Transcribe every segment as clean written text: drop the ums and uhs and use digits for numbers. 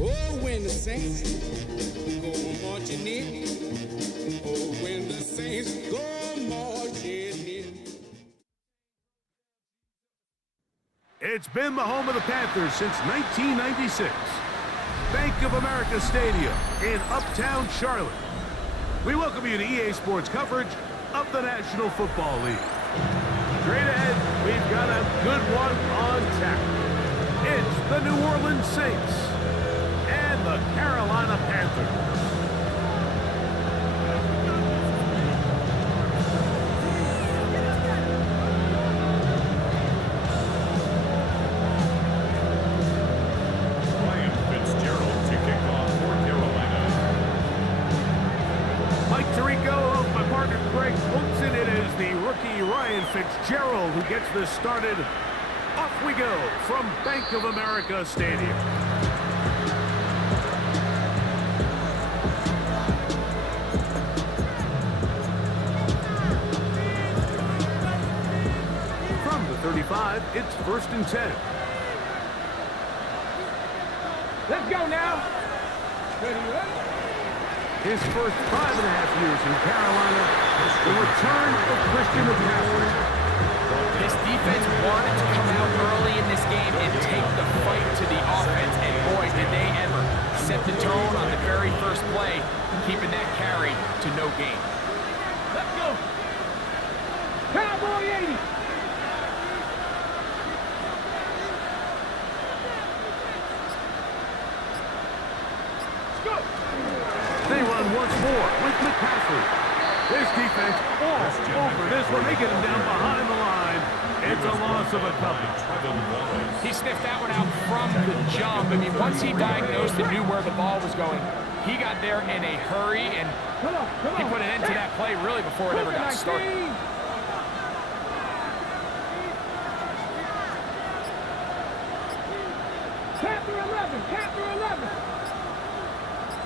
Oh, when the saints go marching in. Oh, when the saints go marching in. It's been the home of the Panthers since 1996. Bank of America Stadium in Uptown Charlotte. We welcome you to EA Sports coverage of the National Football League. Straight ahead, we've got a good one on tap. It's the New Orleans Saints and the Carolina Panthers. Fitzgerald who gets this started. Off we go from Bank of America Stadium. From the 35, it's 1st and 10. Let's go now. His first 5.5 years in Carolina, the return of Christian McCaffrey. This defense wanted to come out early in this game and take the fight to the offense, and boy, did they ever set the tone on the very first play, keeping that carry to no gain. Let's go. Cowboy 80. Let's go. They run once more with McCaffrey. This defense all over this one. They get him down behind the line. It's a loss of a couple. He sniffed that one out from the jump. I mean, once he diagnosed and knew where the ball was going, he got there in a hurry, and he put an end to that play really before it ever got started. Panther 11, Panther 11.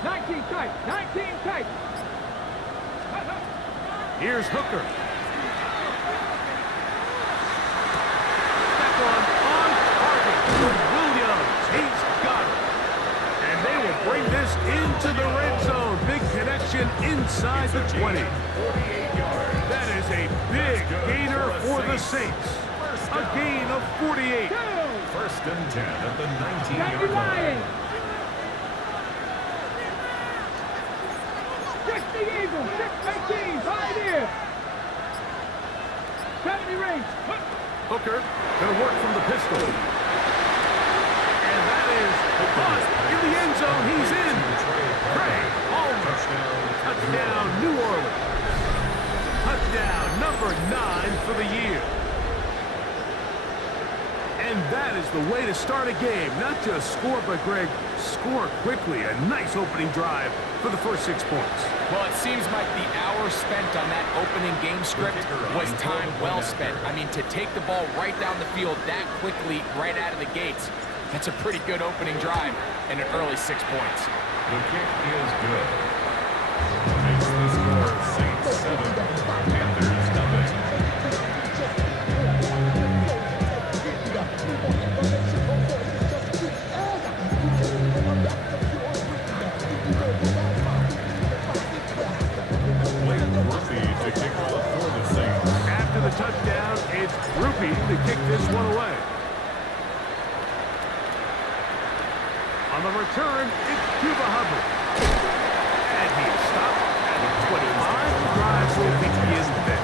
19 tight, 19 tight. Here's Hooker. That one on target for Williams. He's got it. And they will bring this into the red zone. Big connection inside the 20. That is a big gainer for the Saints. A gain of 48. 1st and 10 at the 19-yard line. The Eagles, 6-18, right here. 70 range. Hooker going to work from the pistol. And that is caught in the end zone. He's in. Trey Palmer. Touchdown, New Orleans. Touchdown number 9 for the year. And that is the way to start a game. Not just score, but, Greg, score quickly. A nice opening drive for the first 6 points. Well, it seems like the hour spent on that opening game script was time well spent. I mean, to take the ball right down the field that quickly, right out of the gates, that's a pretty good opening drive and an early 6 points. The kick is good. Makes the score Saints 7, Panthers nothing. After the touchdown, it's Rupi to kick this one away. On the return, it's Cuba Hubbard. And he's stopped at the 25. The drive will begin there.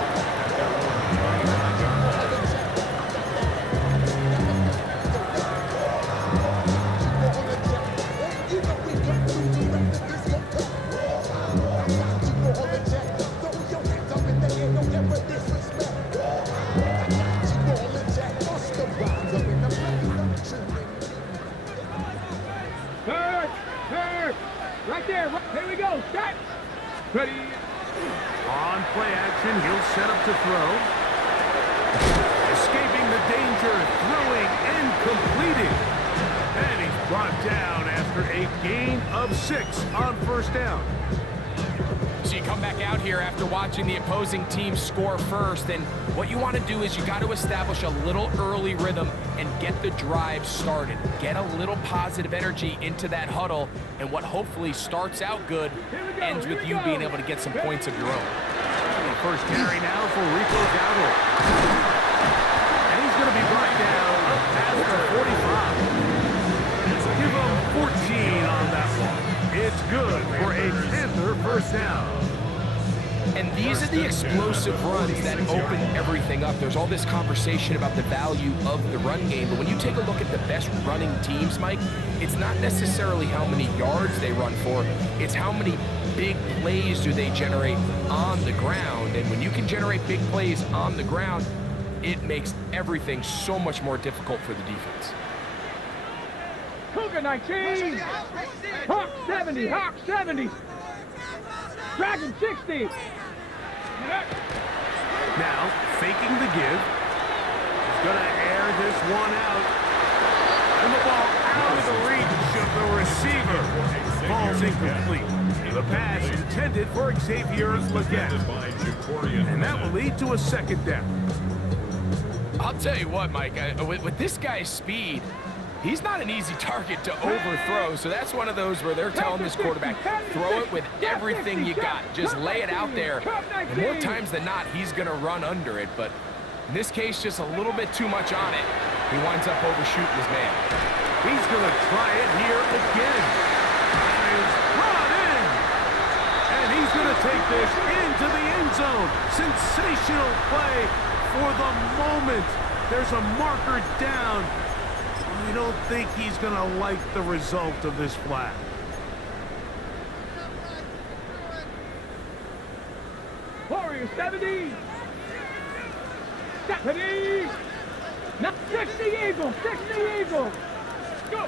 Right there. Here we go. Start. Ready. On play action, he'll set up to throw. Escaping the danger, throwing and completing. And he's Brought down after a gain of 6 on first down. So you come back out here after watching the opposing team score first, and what you want to do is you got to establish a little early rhythm and get the drive started. Get a little positive energy into that huddle, and what hopefully starts out good ends with you being able to get some points of your own. First carry now for Rico Dowdle. And he's going to be brought down up past the 45. Give him 14 on that one. It's good for a Panther first down. And these are the explosive runs that open everything up. There's all this conversation about the value of the run game, but when you take a look at the best running teams, Mike, it's not necessarily how many yards they run for, it's how many big plays do they generate on the ground. And when you can generate big plays on the ground, it makes everything so much more difficult for the defense. Cougar 19. Hawk 70. Hawk 70. Dragon 60. Now, faking the give. He's going to air this one out. And the ball out of the reach of the receiver. Ball's incomplete. The pass intended for Xavier Legette. And that will lead to a second down. I'll tell you what, Mike, with this guy's speed, he's not an easy target to overthrow, so that's one of those where they're telling this quarterback, throw it with everything you got. Just lay it out there. And more times than not, he's going to run under it, but in this case, just a little bit too much on it. He winds up overshooting his man. He's going to try it here again. And is brought in. And he's going to take this into the end zone. Sensational play for the moment. There's a marker down. I don't think he's going to like the result of this flag. Warrior 70. 70. Now 60 Eagle. 60 Eagle. Go.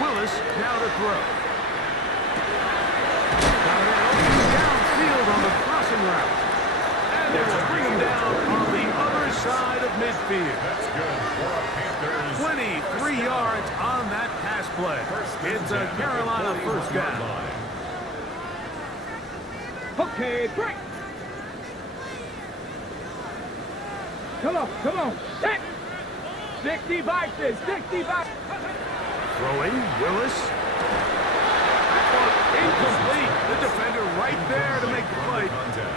Willis now to throw. Downfield on the crossing route. And they will bring him down on the other side of midfield. That's good for a Panthers. 23 yards on that pass play. It's a Carolina first down. Okay, break. Come on. Set. 60 Bison. 60 Bison. Throwing, Willis. Incomplete. The defender right there to make the play.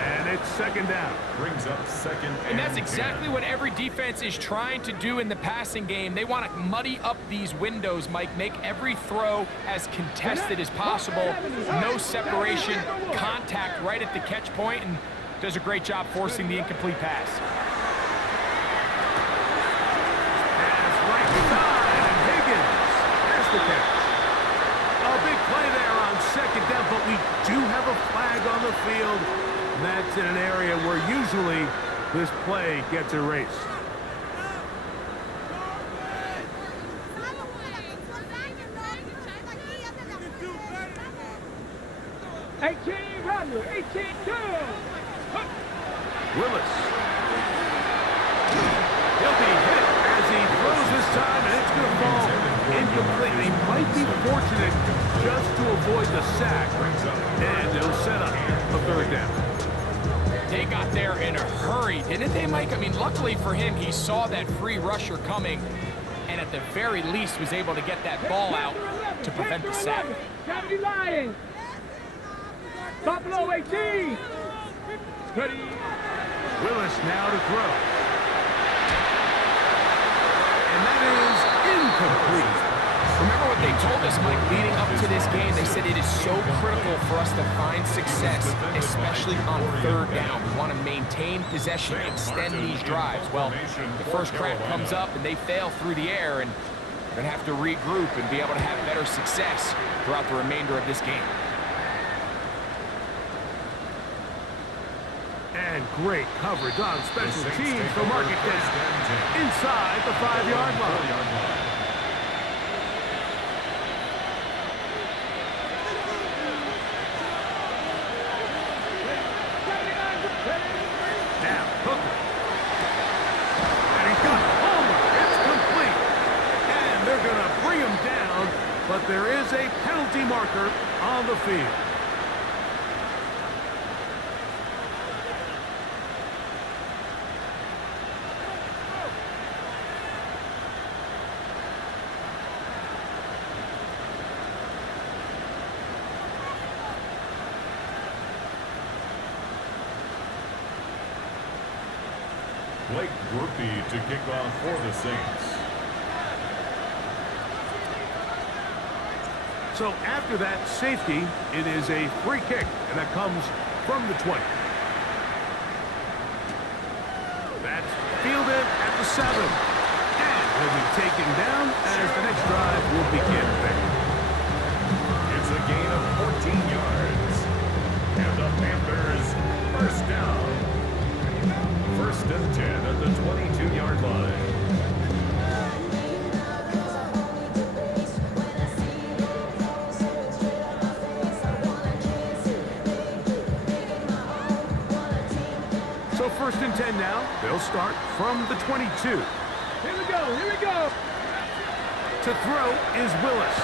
And it's second down. Brings up second And that's exactly what every defense is trying to do in the passing game. They want to muddy up these windows, Mike, make every throw as contested as possible. No separation, contact right at the catch point, and does a great job forcing the incomplete pass. The catch. A big play there on second down, but we do have a flag on the field. And that's in an area where usually this play gets erased. Willis. He'll be hit as he throws this time, and it's going to fall incomplete. They might be fortunate just to avoid the sack, and it'll set up a third down. They got there in a hurry, didn't they, Mike? I mean, luckily for him, he saw that free rusher coming, and at the very least was able to get that ball out to prevent the sack. Buffalo 18. Ready. Willis now to throw. And that is incomplete. Remember what they told us, Mike, leading up to this game? They said it is so critical for us to find success, especially on third down. We want to maintain possession, extend these drives. Well, the first crack comes up and they fail through the air, and they're going to have to regroup and be able to have better success throughout the remainder of this game. And great coverage on special teams to mark it down inside the 5-yard line. Now, Hooker. And he's got Homer. It's complete. And they're going to bring him down marker on the field. Blake Groupie to kick off for the Saints. So after that safety, it is a free kick, and that comes from the 20. That's fielded at the 7. And he'll be taken down as the next drive will begin there. It's a gain of 14 yards. And the Panthers first down. First and 10 at the 22-yard line. So first and 10 now. They'll start from the 22. Here we go, here we go. To throw is Willis.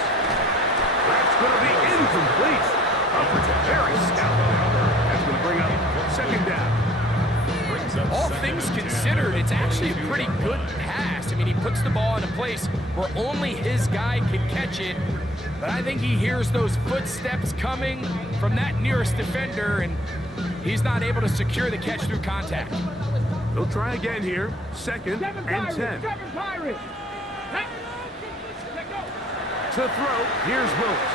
That's going to be incomplete. Hubbard's very stout. That's going to bring up second down. All things considered, it's actually a pretty good pass. I mean, he puts the ball in a place where only his guy can catch it. But I think he hears those footsteps coming from that nearest defender, and he's not able to secure the catch through contact. They'll try again here. Second and 10. Seven Pirates. Hey. Let go. To throw, here's Willis.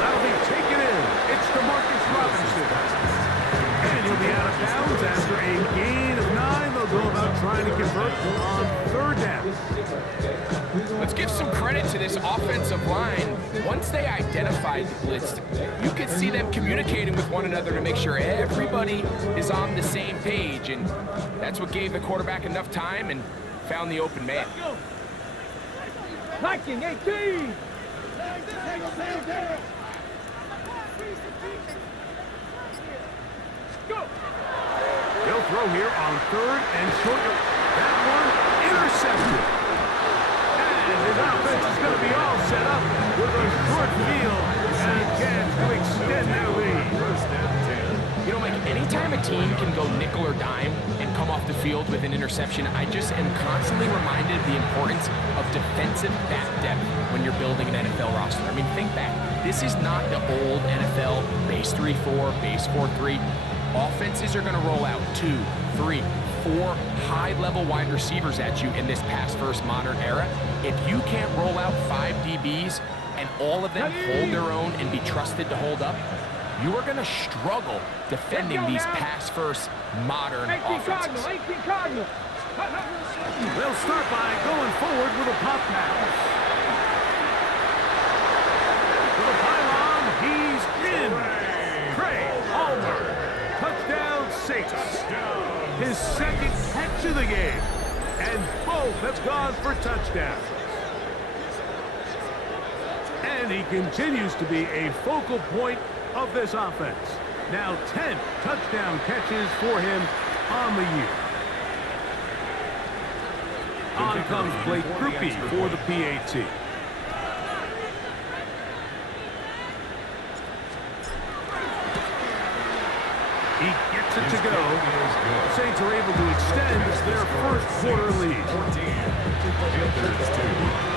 That'll be taken in. It's DeMarcus Robinson. And he'll be out of bounds after a gain of 9. They'll go about trying to convert on third down. Let's give some credit to this offensive line. Once they identified the blitz, you could see them communicating with one another to make sure everybody is on the same page. And that's what gave the quarterback enough time and found the open man. Liking 18. Go. They'll throw here on third and short. That one intercepted. And his offense is going to be all set up with a short field and a chance to extend their lead. First and 10. You know, Mike, anytime a team can go nickel or dime and come off the field with an interception, I just am constantly reminded of the importance of defensive back depth when you're building an NFL roster. I mean, think back. This is not the old NFL base 3-4, base 4-3. Offenses are going to roll out 2, 3, 4 high-level wide receivers at you in this pass-first modern era. If you can't roll out 5 DBs and all of them hold their own and be trusted to hold up, you are going to struggle defending these pass-first modern 18 offenses. Cardinal, 18 Cardinal. They'll start by going forward with a pop pass. To the pylon, he's in. Trey Palmer. Touchdown, Saints. His second catch of the game. And both have gone for touchdowns. And he continues to be a focal point of this offense. Now 10 touchdown catches for him on the year. On comes Blake Groupie for the PAT. He gets it to go. The Saints are able to extend their first quarter lead. 14. Panthers 2.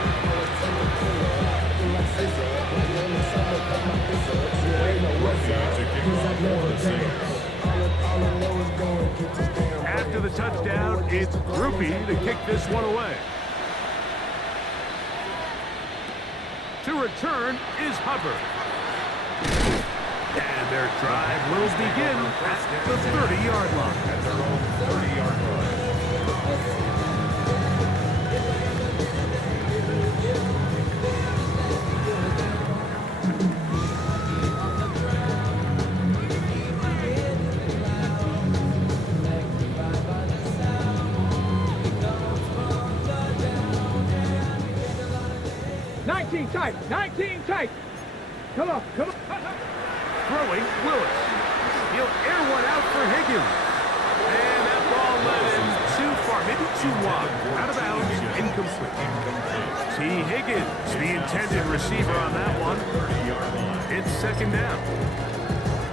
After the touchdown, it's Groupie to kick this one away. To return is Hubbard. And their drive will begin at the 30-yard line. At their own 30-yard line. Tight, 19 tight. Come on, come on. Throwing Willis. He'll air one out for Higgins. And that ball led him too far. maybe too wide. Out of bounds, incomplete. T. Higgins, the intended receiver on that one. It's second down.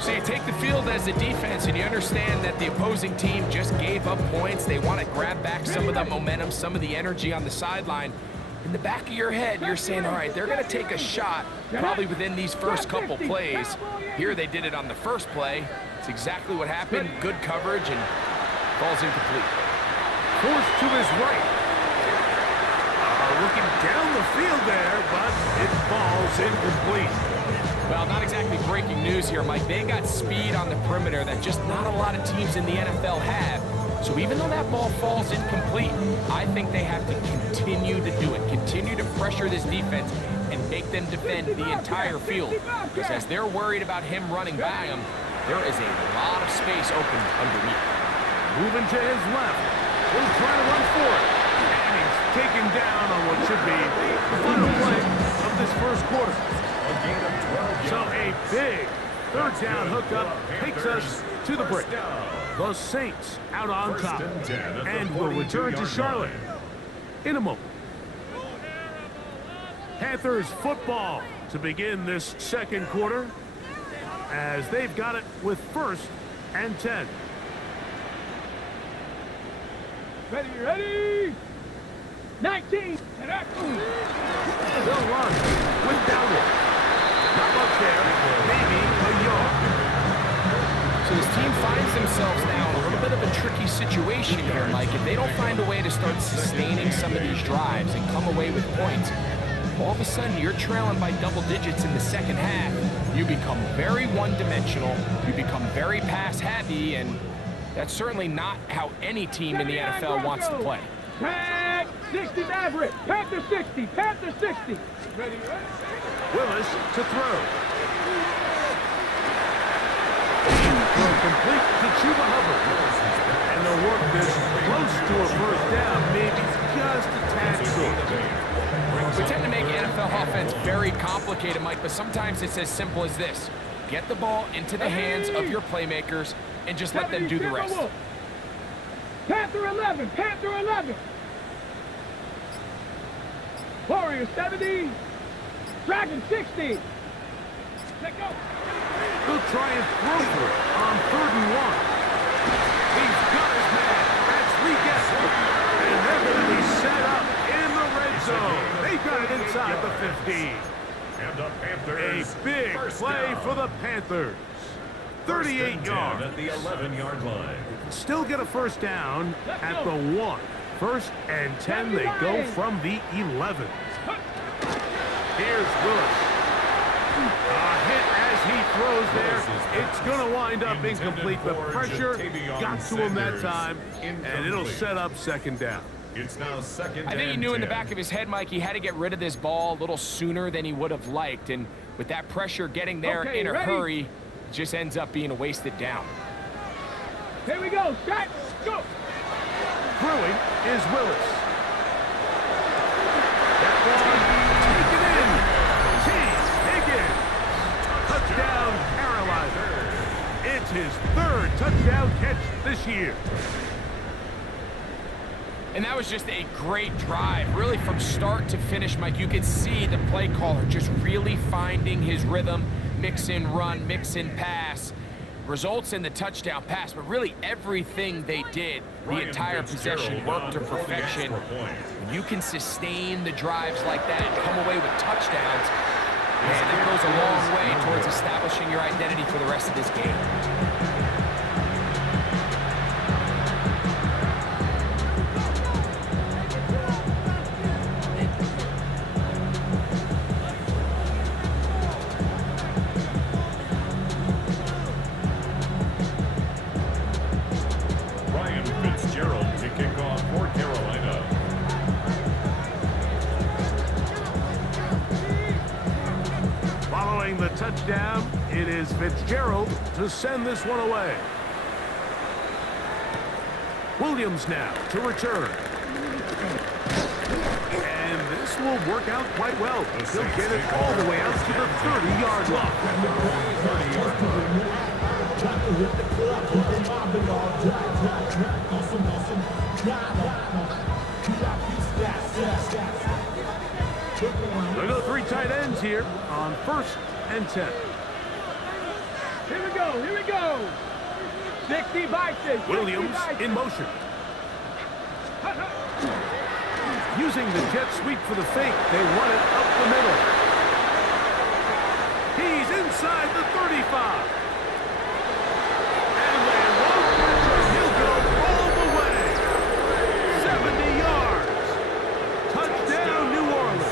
So you take the field as a defense, and you understand that the opposing team just gave up points. They want to grab back some of the momentum, some of the energy on the sideline. In the back of your head, you're saying, all right, they're going to take a shot probably within these first couple plays. Here they did it on the first play. It's exactly what happened. Good coverage, and ball's incomplete. Forced to his right. Looking down the field there, but it falls incomplete. Well, not exactly breaking news here, Mike. They got speed on the perimeter that just not a lot of teams in the NFL have. So even though that ball falls incomplete, I think they have to continue to do it. Continue to pressure this defense and make them defend the entire field. Because as they're worried about him running by them, there is a lot of space open underneath. Moving to his left. He'll try to run for it. And he's taken down on what should be the final play of this first quarter. So a big third down hookup takes us to the break. The Saints out on top and will return to Charlotte in a moment. Panthers football to begin this second quarter as they've got it with 1st and 10. Ready? 19. They'll run with downward. Not much there, maybe a yard. So this team finds themselves now in a little bit of a tricky situation here, Mike. If they don't find a way to start sustaining some of these drives and come away with points, all of a sudden you're trailing by double digits in the second half. You become very one-dimensional. You become very pass-heavy, and that's certainly not how any team in the NFL wants to play. Tag 60 Maverick. Panther 60. Panther 60. Ready? Willis to throw. Complete to Chuba Hubbard. And they'll work this close to a first down, maybe just a tad short. We tend to make NFL offense very complicated, Mike, but sometimes it's as simple as this. Get the ball into the hands of your playmakers and just let them do the rest. Panther 11. Panther 11. Warrior 70. Dragon 60. Let go. He'll try and throw for it on 3rd and 1. He's got his man. That's Lee Gessler. And they're going to be set up in the red zone. They got it inside the 15. And the Panthers. A big play for the Panthers. 38 yards. At the 11-yard line. Still get a first down at the 1. 1st and 10. They go from the 11. Here's Willis. A hit as he throws there. It's going to wind up incomplete. The pressure got to him that time, and it'll set up 2nd down. It's now 2nd and 10. I think he knew in the back of his head, Mike, he had to get rid of this ball a little sooner than he would have liked. And with that pressure getting there in a hurry, it just ends up being a wasted down. Here we go. Shot. Go. Throwing is Willis. That one taken in. T. Higgins. Touchdown, Carolina. It's his 3rd touchdown catch this year. And that was just a great drive, really from start to finish, Mike. You could see the play caller just really finding his rhythm, mix in run, mix in pass. Results in the touchdown pass, but really everything they did, the entire possession worked to perfection. When you can sustain the drives like that and come away with touchdowns, man, that goes a long way towards establishing your identity for the rest of this game. The touchdown, it is Fitzgerald to send this one away. Williams now to return. And this will work out quite well. He'll get it all the way out to the 30-yard line. is here on 1st and 10. Here we go, here we go. 60 Vices. Williams in motion. Using the jet sweep for the fake, they run it up the middle. He's inside the 35. And they won't catch him. He'll go all the way. 70 yards. Touchdown, New Orleans.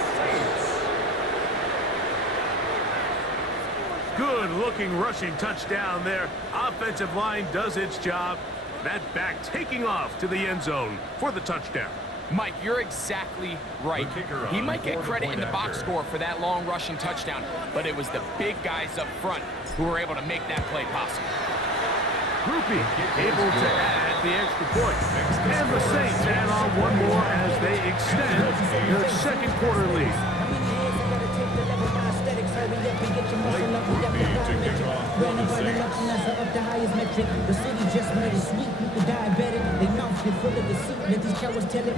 Good-looking rushing touchdown there. Offensive line does its job. That back taking off to the end zone for the touchdown. Mike, you're exactly right. He might get credit in the box score for that long rushing touchdown, but it was the big guys up front who were able to make that play possible. Groupie able to add the extra point. And the Saints add on one more as they extend their second quarter lead.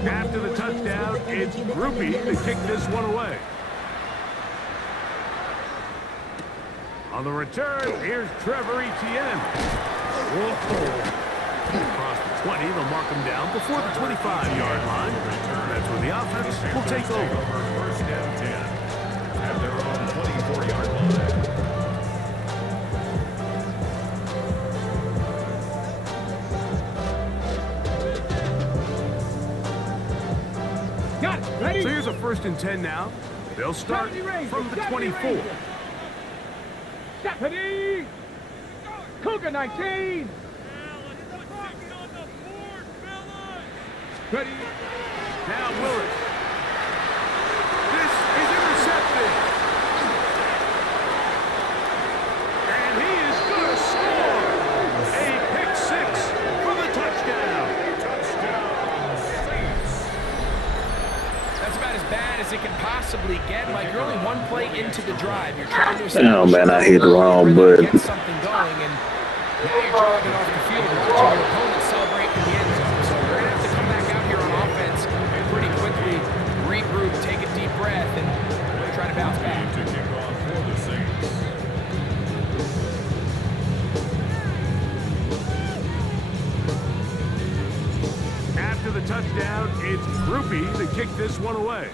After the touchdown, it's Groupie to kick this one away. On the return, here's Trevor Etienne. Whoa. Across the 20, they'll mark him down before the 25-yard line. That's where the offense will take over. 1st and 10 at their own 24-yard line. Got it, ready? So here's a 1st and 10 now. They'll start from the 24. Deputy! Cougar 19! Ready? Now Willis. This is intercepted. And he is going to score. A pick 6 for the touchdown. That's about as bad as it can possibly get. Like, you're only one play into the drive. You're trying to Oh man, I hit the wrong button. get something going, and now you're driving off the field and watching your opponent celebrate in the end zone. So we're going to have to come back out here on offense pretty quickly, regroup, take a deep breath, and try to bounce back. To kick off for the Saints. After the touchdown, it's Groupie to kick this one away.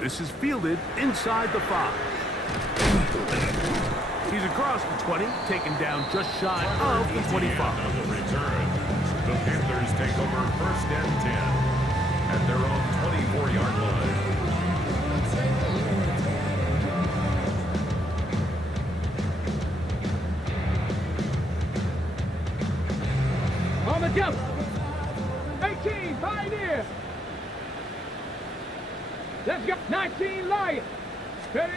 This is fielded inside the 5. He's across the 20, taken down just shy of the 25. On the return, the Panthers take over 1st and 10 at their own 24-yard line. On the jump! 18, Pioneer! Let's go! 19, Lion! Ready?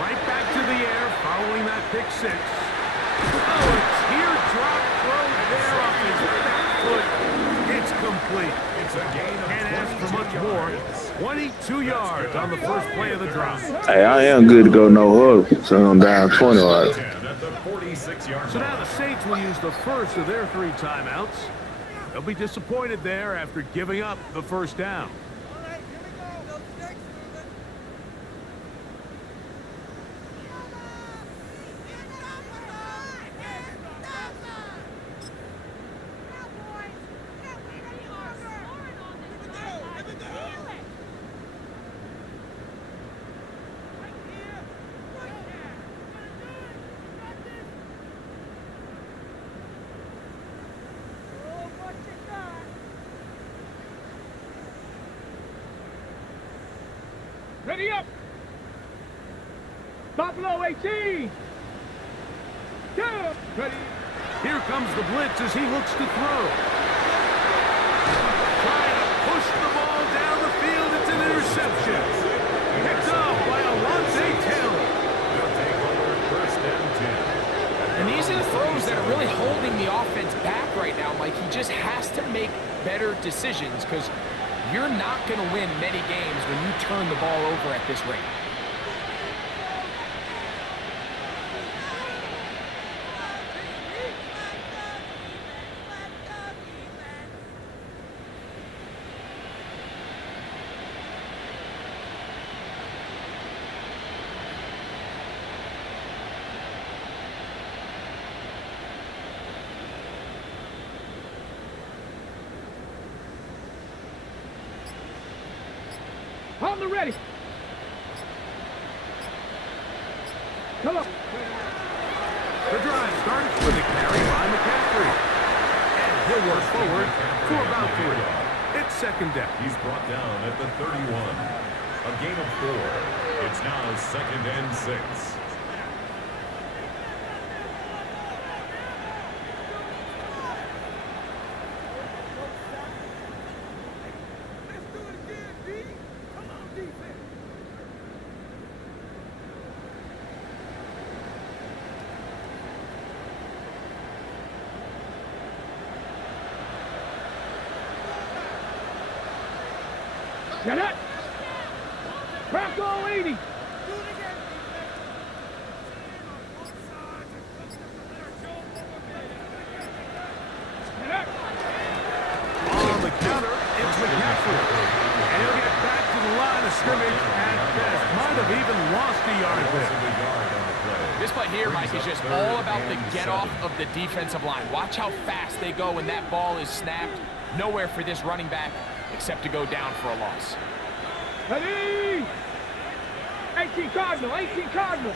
Right back to the air following that pick 6. Oh, a teardrop throw there off his back foot. It's complete. It's a gain of Can't ask for much more. 22 yards on the first play of the drive. Hey, I am good to go no hook, so I'm down 20 yards. 10 at the 46-yard So line. now the Saints will use the first of their 3 timeouts. They'll be disappointed there after giving up the first down. Ready up! Buffalo 18! Down! Ready? Here comes the blitz as he looks to throw. Trying to push the ball down the field. It's an interception. Picked off by Alontae Taylor. They'll take over 1st and 10. And these are the throws that are really holding the offense back right now, Mike. He just has to make better decisions because you're not going to win many games when you turn the ball over at this rate. on the ready. Come on. The drive starts with a carry by McCaffrey. And he'll work forward for about 3. It's second down. He's brought down at the 31. A gain of 4. It's now 2nd and 6. Get it! Bronco 80! On the counter, it's McCaffrey. And he'll get back to the line of scrimmage at best. Might have even lost a yard there. This play here, Mike, is just all about the get-off of the defensive line. Watch how fast they go when that ball is snapped. Nowhere for this running back except to go down for a loss. Ready! 18 Cardinal, 18 Cardinal.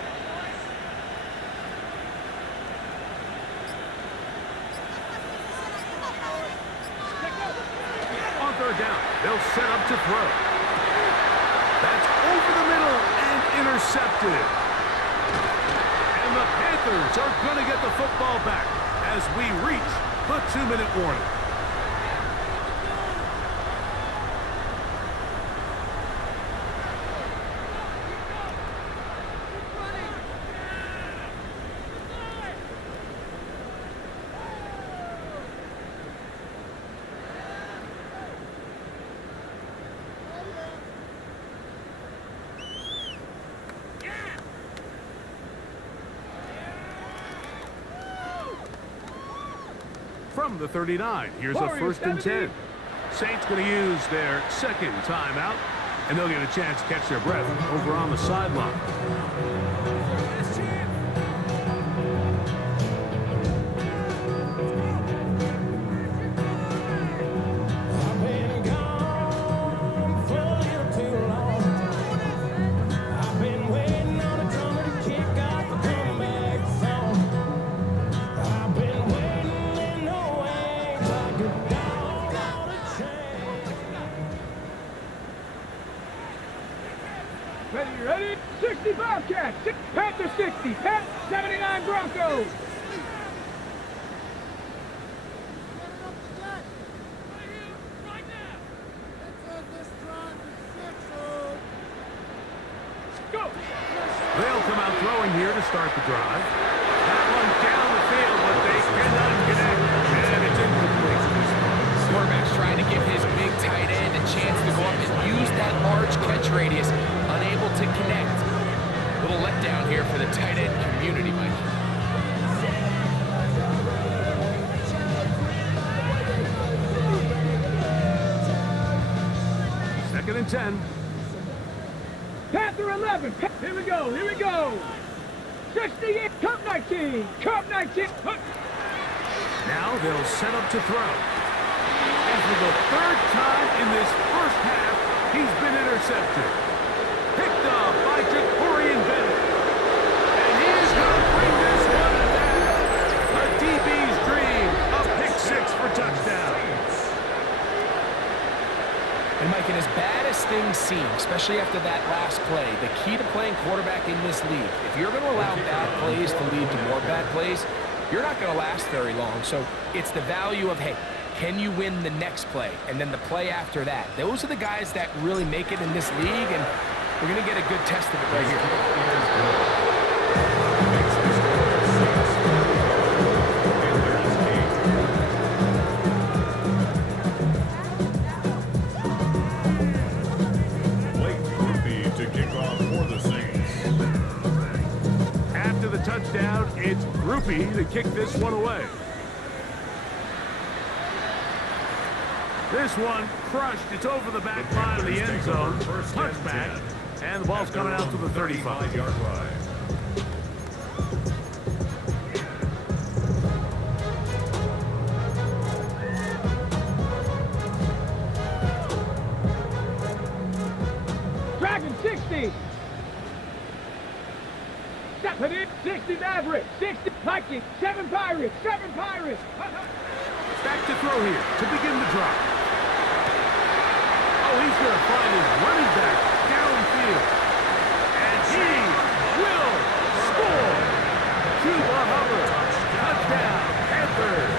On third down, they'll set up to throw. That's over the middle and intercepted. And the Panthers are going to get the football back as we reach the 2-minute warning. From the 39, here's a 1st and 10. Saints going to use their second timeout, and they'll get a chance to catch their breath over on the sideline. Ready? 60 Bobcats, Panthers 60, Pat 79 Broncos. Go! They'll come out throwing here to start the drive. That one down the field, but they cannot connect, and it's incomplete. Quarterback's trying to give his big tight end a chance to go up and use that large catch radius. Unable to connect. Little letdown here for the tight end community, Mike. Second and 10. Panther 11. Here we go. Here we go. 68. Cup 19. Cup 19. Now they'll set up to throw. And for the 3rd time in this first half, he's been intercepted. Picked up by Jacorian Bennett. And he's going to bring this one back. A DB's dream. A pick 6 for touchdown. And Mike, and as bad as things seem, especially after that last play, the key to playing quarterback in this league, if you're going to allow bad plays to lead to more bad plays, you're not going to last very long. So it's the value of, hey, can you win the next play? And then the play after that. Those are the guys that really make it in this league, and we're going to get a good test of it right here. Touchdown, it's Groupie to kick this one away. This one crushed. It's over the back line of the end zone. Touchback, and the ball's coming out to the 35-yard line. 7 60 Maverick, 60 Vikings, 7 Pirates, 7 Pirates. Back to throw here to begin the drive. Oh, he's going to find his running back downfield. And he will score. Cuba Hubbard. Touchdown, Panthers.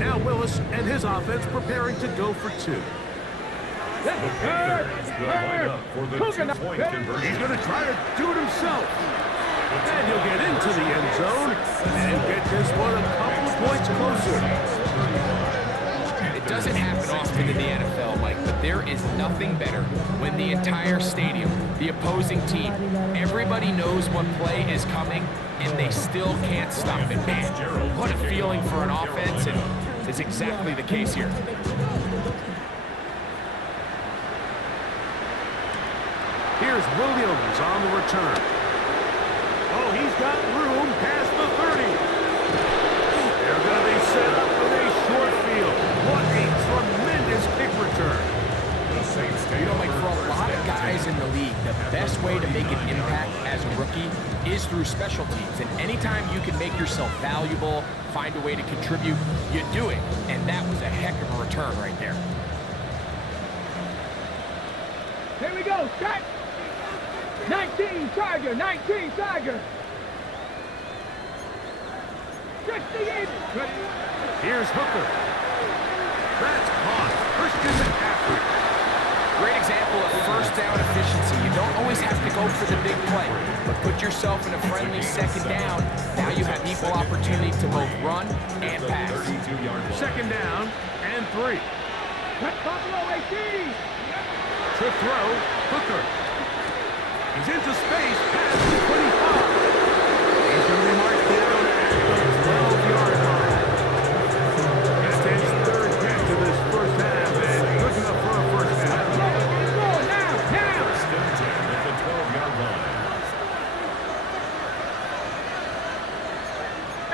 Now Willis and his offense preparing to go for 2. The Panthers will line up for the 2-point conversion. He's going to try to do it himself. And he'll get into the end zone and get this one a couple of points closer. It doesn't happen often in the NFL, Mike, but there is nothing better when the entire stadium, the opposing team, everybody knows what play is coming, and they still can't stop it. Man, what a feeling for an offense, and it's exactly the case here. Here's Williams on the return. Oh, he's got room past the 30. They're going to be set up with a short field. What a tremendous kick return. You know, like, for a lot of guys in the league, the best way to make an impact as a rookie is through special teams. And anytime you can make yourself valuable, find a way to contribute, you do it. And that was a heck of a return right there. Here we go, set. 19 Tiger, 19 Tiger. 68. Here's Hooker. That's caught. Christian McCaffrey. Great example of first down efficiency. You don't always have to go for the big play, but put yourself in a friendly second down. Now you have equal opportunity to both run and pass. Second down and 3. Buffalo 18. To throw, Hooker. He's into space, past the 25. He's going to be marked down at the 12-yard line. That's his third catch of this first half, and good enough for a first down. Now. First and 10 at the 12-yard line.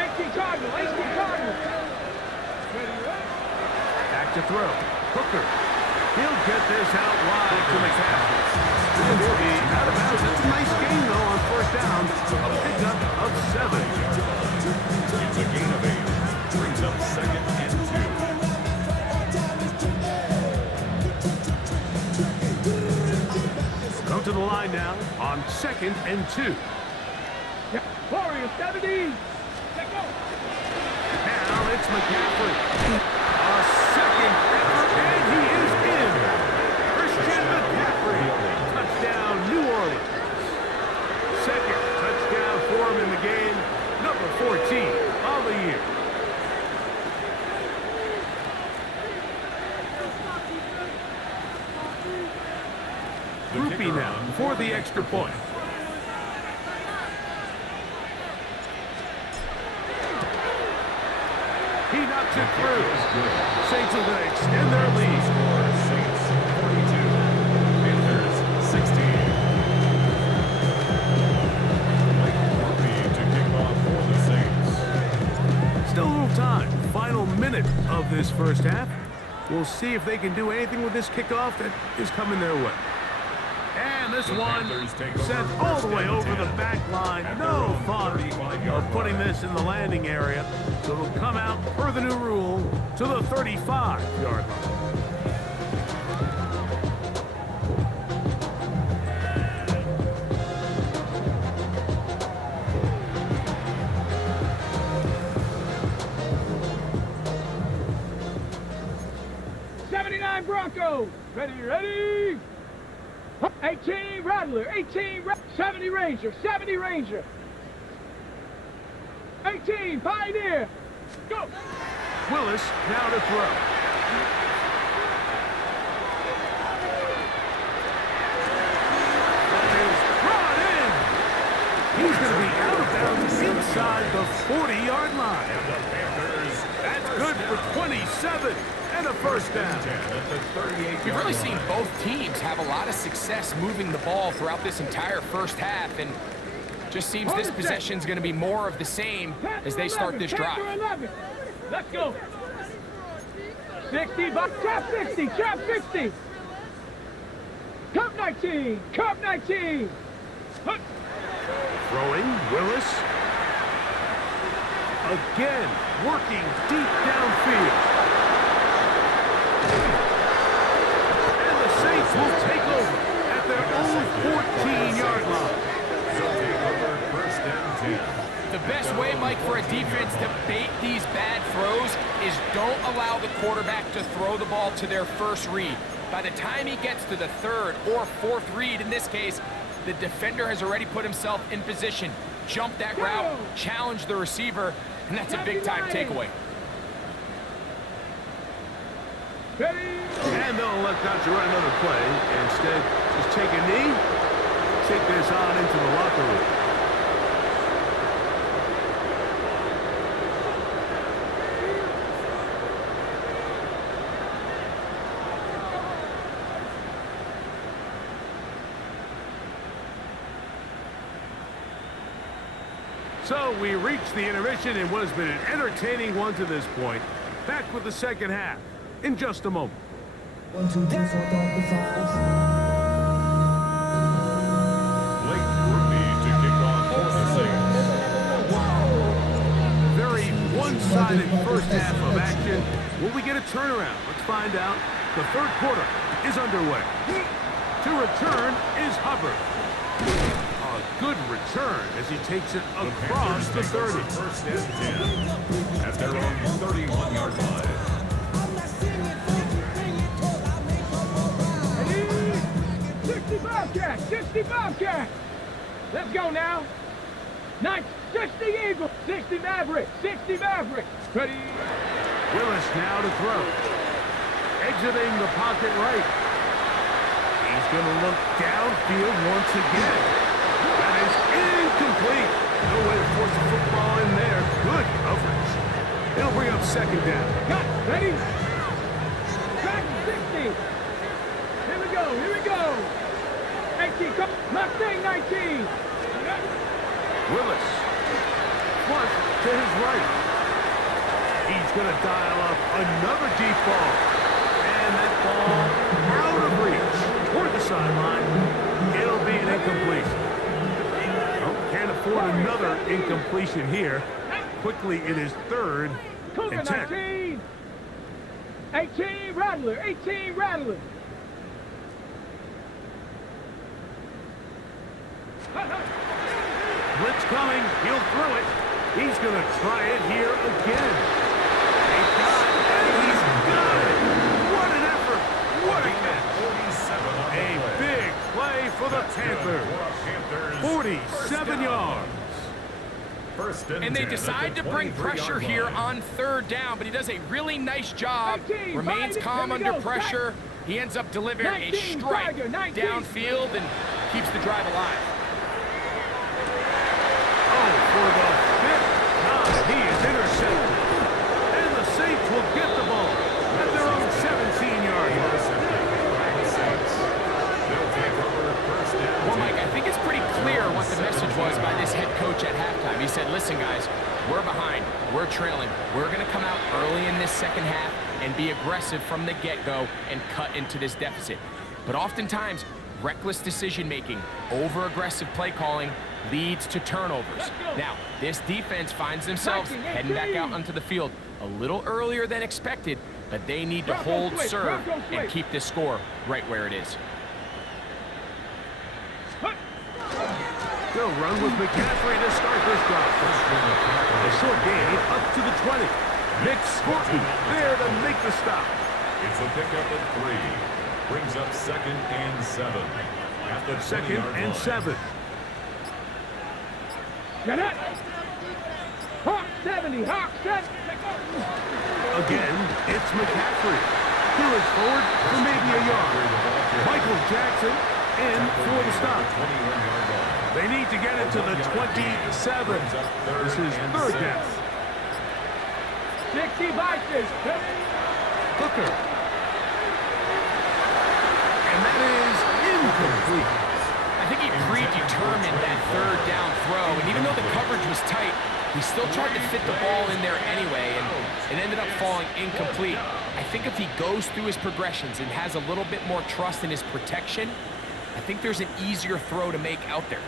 18 Cardinal, 18 Cardinal. Back to throw, Hooker. He'll get this out wide to McCaffrey. And he'll be out of bounds. It's a nice gain, though, on first down. A pickup of 7. It's a gain of 8. Brings up second and 2. Come to the line now on 2nd and 2. Warrior 70. Now it's McCaffrey. A second effort, and he is in. Christian McCaffrey. Touchdown, New Orleans. Second touchdown for him in the game. Number 14 of the year. Groupie now for the extra point. He knocks it through. Saints are going to extend their lead. Saints 42. Panthers 16. Mike Murphy to kick off for the Saints. Still a little time. Final minute of this first half. We'll see if they can do anything with this kickoff that is coming their way. And this one sent all the way over the back line. No fun of putting this in the landing area. So it'll come out, per the new rule, to the 35-yard line. Broncos. Ready. 18 Rattler, 70 Ranger, 70 Ranger. 18 Pioneer. Go. Willis now to throw. That is brought in. He's going to be out of bounds inside the 40-yard line. That's good for 27 and a first down. We've really seen both teams have a lot of success moving the ball throughout this entire first half, and just seems this possession's going to be more of the same as they start this drive. Let's go. 60, trap 60, trap 60. Cup 19, cup 19. Throwing, Willis. Again, working deep downfield. And the Saints will take over at their own 14-yard line. They'll take over first and 10. The best way, Mike, for a defense to bait these bad throws is don't allow the quarterback to throw the ball to their first read. By the time he gets to the third or fourth read, in this case, the defender has already put himself in position, jumped that route, challenged the receiver, and that's a big-time takeaway. And they'll elect not to run another play. Instead, just take a knee, take this on into the locker room. So we reach the intermission in what has been an entertaining one to this point. Back with the second half in just a moment. 1, 2, 3, 4, 5, 5. Blake Ruby to kick off for the Saints. Very one-sided first half of action. Will we get a turnaround? Let's find out. The third quarter is underway. To return is Hubbard. A good return as he takes it across the 30. First and 10 at their own 31-yard line. 60 Bobcat, 60 Bobcat. Let's go now. 60 Eagle, 60 Maverick, 60 Maverick. Ready? Willis now to throw. Exiting the pocket right. He's going to look downfield once again. That is incomplete. No way to force the football in there. Good coverage. It'll bring up second down. Cut, ready? Back 60. Here we go, here we go. 18, come, Mustang 19. Willis. Flush to his right. He's going to dial up another deep ball. And that ball out of reach toward the sideline. It'll be an incompletion. Oh, can't afford another incompletion here. Quickly, it is third and 10. 18 Rattler, 18 Rattler. Blitz coming. He'll throw it. He's going to try it here again. He's got it. And he's got it. What an effort. What a catch. A big play for the Panthers. 47 yards. First And they decide to bring pressure here on third down, but he does a really nice job. Remains calm under pressure. He ends up delivering a strike downfield and keeps the drive alive. For the fifth time, he is intercepted. And the Saints will get the ball at their own 17-yard line. Well, Mike, I think it's pretty clear what the message was by this head coach at halftime. He said, listen, guys, we're behind. We're trailing. We're going to come out early in this second half and be aggressive from the get-go and cut into this deficit. But oftentimes, reckless decision-making, over-aggressive play calling leads to turnovers. Now, this defense finds themselves heading back out onto the field a little earlier than expected, but they need to hold serve and keep this score right where it is. They'll run with McCaffrey to start this drive. A short gain up to the 20. Nick Scorton there to make the stop. It's a pickup of 3. Brings up second and 7. At the Second and 7. Get it. Hawk 70, Hawk 70. Again, it's McCaffrey. He looks forward for maybe a yard. Michael Jackson in for the stop. They need to get it to the 27. This is third down. 60 Vikings. Hooker. And that is incomplete. I think he predetermined that third down throw, and even though the coverage was tight, He still tried to fit the ball in there anyway, and it ended up falling incomplete. I think if he goes through his progressions and has a little bit more trust in his protection, I think there's an easier throw to make out there.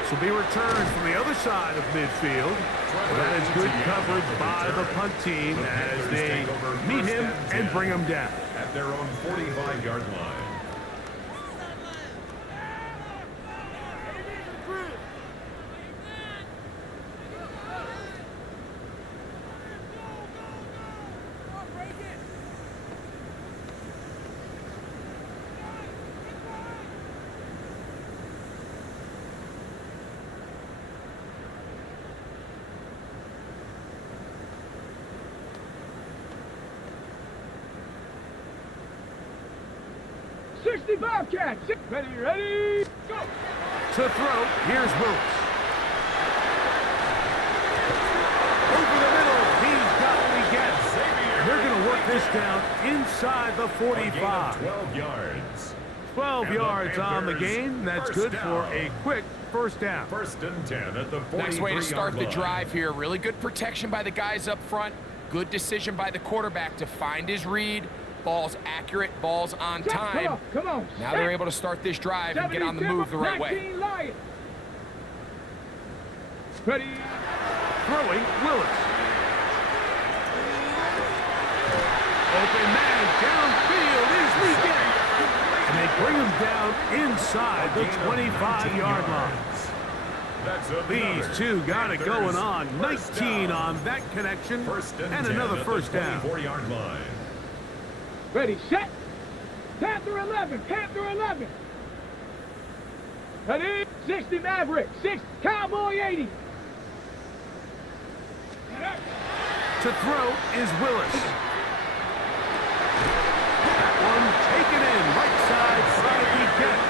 This will be returned from the other side of midfield. And that is good coverage by the punt team as they meet him and bring him down. At their own 45-yard line. Bobcats, ready, go! To throw, here's Willis. Over the middle, he's got what he gets. And they're going to work this down inside the 45. 12 yards. 12 yards on the gain. That's good for a quick first down. First and 10 at the 43-yard line. Nice way to start the drive here. Really good protection by the guys up front. Good decision by the quarterback to find his read. Ball's accurate, ball's on time. Come on. Now they're able to start this drive and get on the move the right way. Ready. Throwing, Willis. Open man, downfield is Weekend. And they bring him down inside the 25-yard line. These two got it going on. 19 on that connection. And another first down. 24-yard line. Ready, set. Panther 11, Panther 11. Ready, 60 Maverick, 6 Cowboy 80. To throw is Willis. That one taken in, right side by Weekend.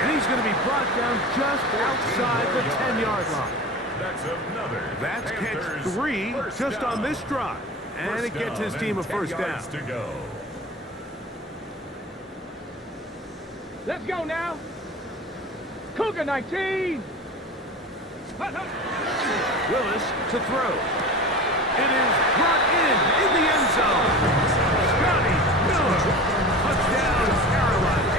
And he's going to be brought down just outside the 10-yard line. That's catch 3 just on this drive. And it gets his team a first down. Let's go now. Cougar 19. Willis to throw. It is brought in the end zone. Scotty Miller. Touchdown, Carolina.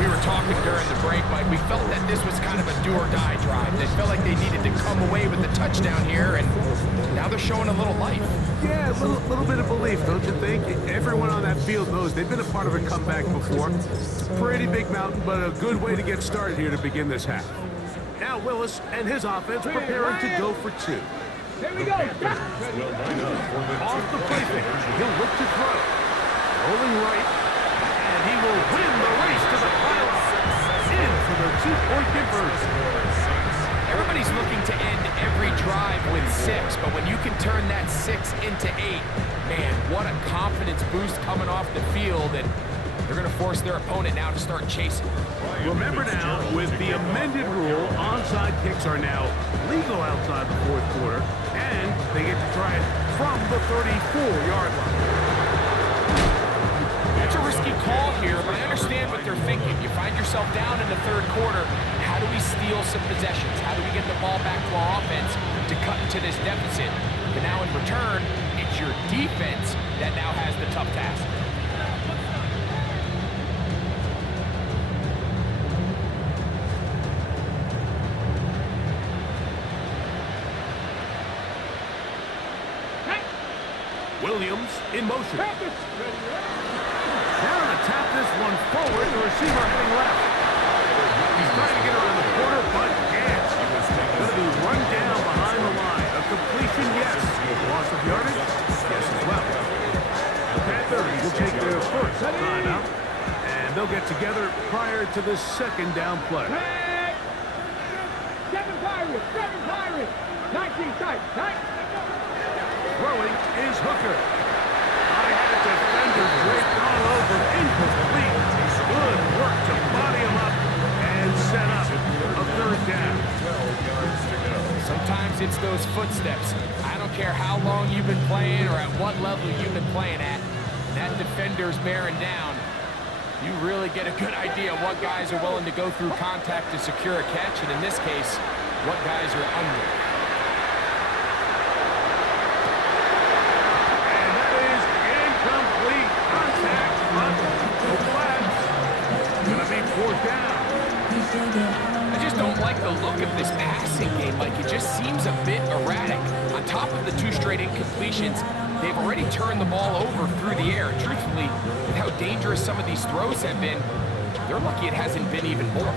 We were talking during the break, Mike. We felt that this was kind of a do-or-die drive. They felt like they needed to come away with the touchdown here, and now they're showing a little life. Yeah, a little bit of belief, don't you think? Everyone on that field knows they've been a part of a comeback before. It's a pretty big mountain, but a good way to get started here to begin this half. Now Willis and his offense preparing to go for 2. Here we go. Off the play fake. He'll look to throw. Rolling right. And he will win the race to the pylon. In for the 2-point conversion. Everybody's looking to end every drive with 6, but when you can turn that 6 into 8, man, what a confidence boost coming off the field, and they're going to force their opponent now to start chasing. Remember now, with the amended rule, onside kicks are now legal outside the 4th quarter, and they get to try it from the 34-yard line. That's a risky call here, but I understand what they're thinking. You find yourself down in the 3rd quarter. How do we steal some possessions? How do we get the ball back to our offense to cut into this deficit? But now in return, it's your defense that now has the tough task. Williams in motion. Down to tap this one forward. The receiver heading left. He's trying to get around the corner, but can't. Going to be run down behind the line. A completion, yes. Loss of yardage, yes as well. The Panthers will take their first timeout, and they'll get together prior to the 2nd down play. 7 Pirates, 19 tight. Throwing is Hooker. I had a defender draped all over, incomplete. Good work to body him up and set up a 3rd down. 12 yards to go. Sometimes it's those footsteps. I don't care how long you've been playing or at what level you've been playing at, that defender's bearing down. You really get a good idea of what guys are willing to go through contact to secure a catch, and in this case, what guys are under. And that is incomplete contact, but no flags. Gonna be fourth down. I just don't like the look of this passing game. Like, it just seems a bit erratic. On top of the 2 straight incompletions, they've already turned the ball over through the air. Truthfully, with how dangerous some of these throws have been, they're lucky it hasn't been even more.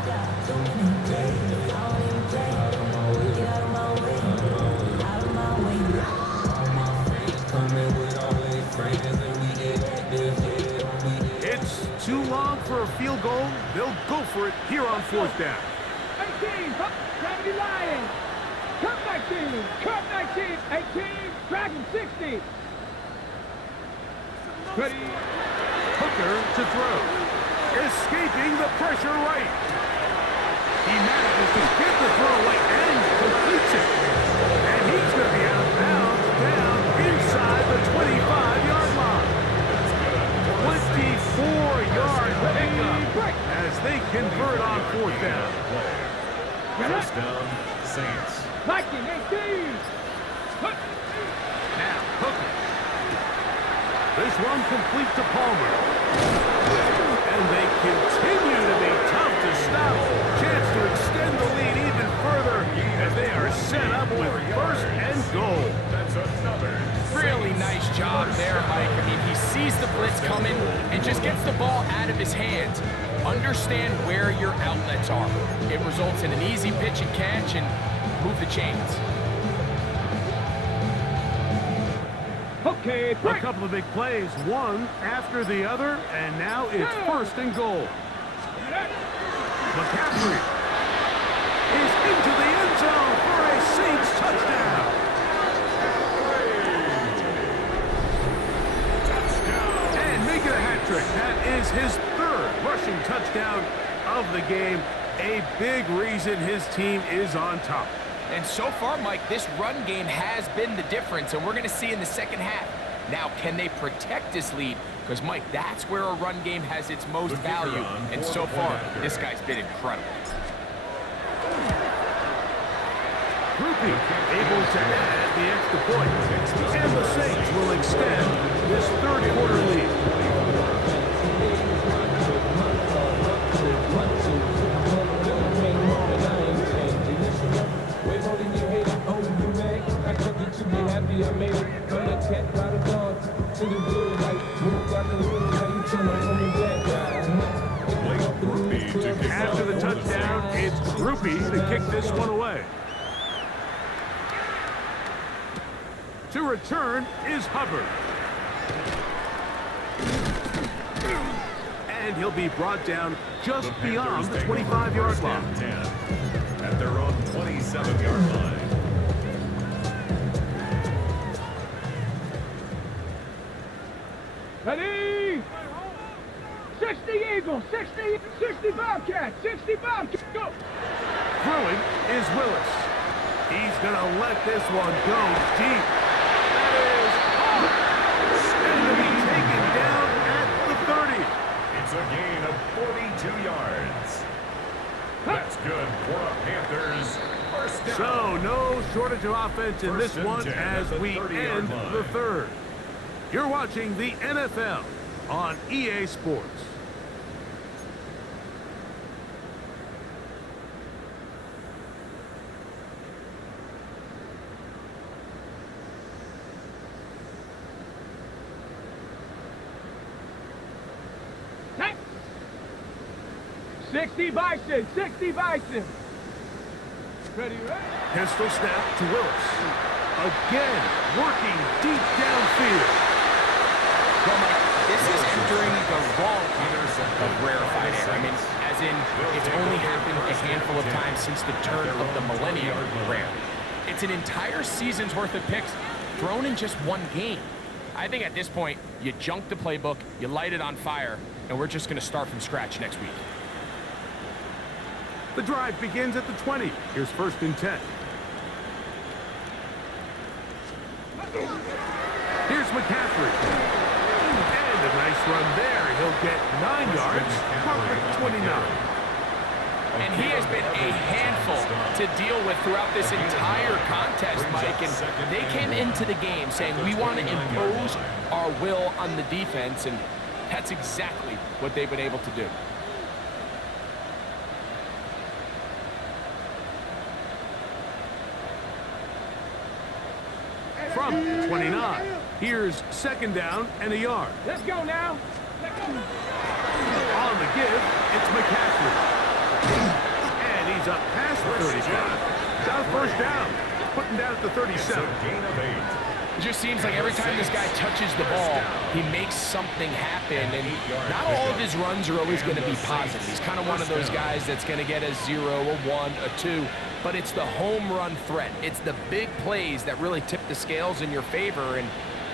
It's too long for a field goal. They'll go for it here on fourth down. 18, Gravity Lions. Cut 19, cut 19, 18, Dragon 60. Ready. Hooker to throw. Escaping the pressure right. He manages to get the throw away and completes it. And he's going to be out of bounds down inside the 25-yard line. 24-yard pickup as they convert on fourth down. First down, Saints. Viking 18. Now, Hooker. This one complete to Palmer. And they continue to be tough to stop. Chance to extend the lead even further as they are set up with first and goal. That's another. Really nice job there, Mike. I mean, he sees the blitz coming and just gets the ball out of his hands. Understand where your outlets are. It results in an easy pitch and catch and move the chains. Okay, A couple of big plays, one after the other, and now it's first and goal. McCaffrey is into the end zone for a Saints touchdown. And making a hat trick. That is his 3rd rushing touchdown of the game. A big reason his team is on top. And so far, Mike, this run game has been the difference, and we're going to see in the second half. Now, can they protect this lead? Because, Mike, that's where a run game has its most value, and so far, this guy's been incredible. Groupie able to add the extra point, and the Saints will extend this 3rd quarter lead. After the touchdown, it's Groupie to kick this one away. To return is Hubbard. And he'll be brought down just beyond the 25-yard line. At their own 27-yard line. Ready. 60 Eagles, 60 Bobcats, 60 Bobcats, go! Throwing is Willis. He's going to let this one go deep. That is hard. And to be taken down at the 30. It's a gain of 42 yards. That's good for a Panthers first down. So no shortage of offense in this one as we end the 3rd. You're watching the NFL on EA Sports. Hey. 60 Bison, 60 Bison. Ready, ready? Pistol snap to Willis. Again, working deep downfield. Well, Mike, this is entering the wrong kind of rarefied air. I mean, as in, it's only happened a handful of times since the turn of the millennium rare. It's an entire season's worth of picks thrown in just one game. I think at this point, you junk the playbook, you light it on fire, and we're just going to start from scratch next week. The drive begins at the 20. Here's 1st and 10. Here's McCaffrey. And a nice run there. He'll get 9 yards. Perfect 29. And he has been a handful to deal with throughout this entire contest, Mike. And they came into the game saying, we want to impose our will on the defense, and that's exactly what they've been able to do. From 29, here's 2nd down and a yard. Let's go now. Let's go. On the give, it's McCaffrey. And he's up past the 35. Got a 1st down. Putting down at the 37. Gain of 8. It just seems like every time this guy touches the ball, he makes something happen. And not all of his runs are always going to be positive. He's kind of one of those guys that's going to get a 0, a 1, a 2. But it's the home run threat. It's the big plays that really tip the scales in your favor. And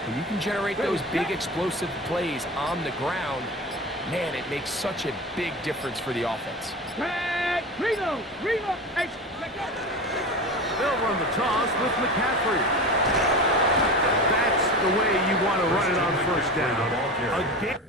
when you can generate those big explosive plays on the ground, man, it makes such a big difference for the offense. Reno, hey, let's go. They'll run the toss with McCaffrey. That's the way you want to run it on 1st down.